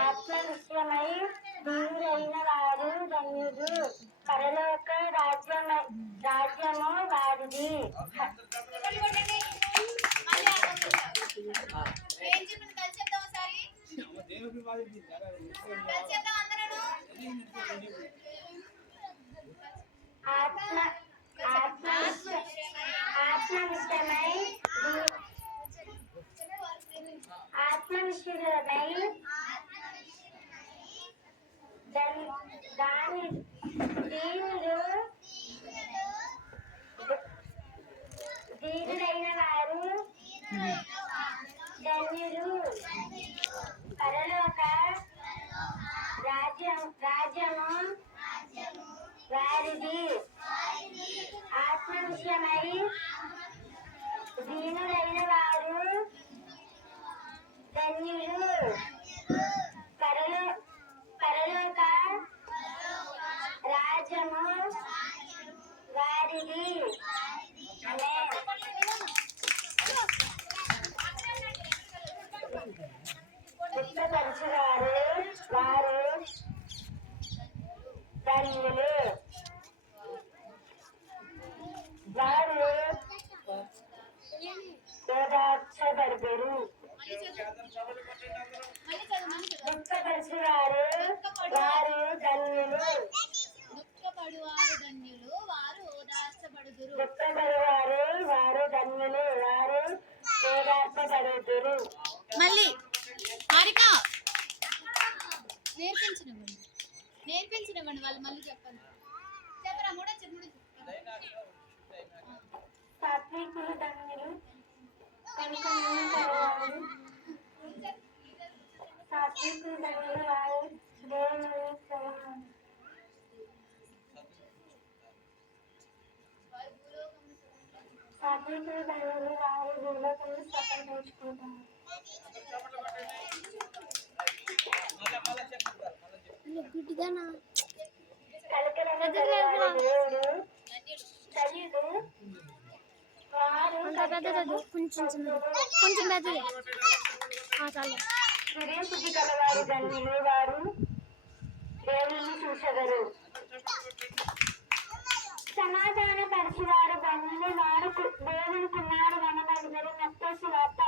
ఆత్మనిత్యమై దేవుడైన వారు ధన్యుడు, పరలోక రాజ్యము వారిది. ఆత్మనిష్ఠులమై దీనులైన వారు ధన్యులు, పరలోక రాజ్యము వారిది. ఆత్మవిషయమై దీనులైన వారు ధన్యులు, పరలోక రాజ్యము వారిది. దుఃఖపరచువారు వారు ధన్యులు, వారు ఓదార్చబడుదురు. దుఃఖపరచువారు వారు ధన్యులు, దుఃఖపడువారు వారు ధన్యులు, వారు ఓదార్చబడుదురు. మళ్ళీ హారిక నేర్పించినవ్వండి వాళ్ళు మళ్ళీ చెప్పండి. చెప్పరా మూడో చెప్పు. సాత్వికులు ధన్యులు, సాత్వికులు ధన్యులు, వారు దేవుని సాత్వికులు ధన్యులు, వారు భూలోకంలో స్వతం నేర్చుకుంటారు. శుద్ధి కలవారు ధన్యులు, వారు దేవుని చూసెదరు. సమాధాన పరిచివారు ధన్యులు, వారు దేవుని కుమారు వనబడుదరు. మత్తయి వార్త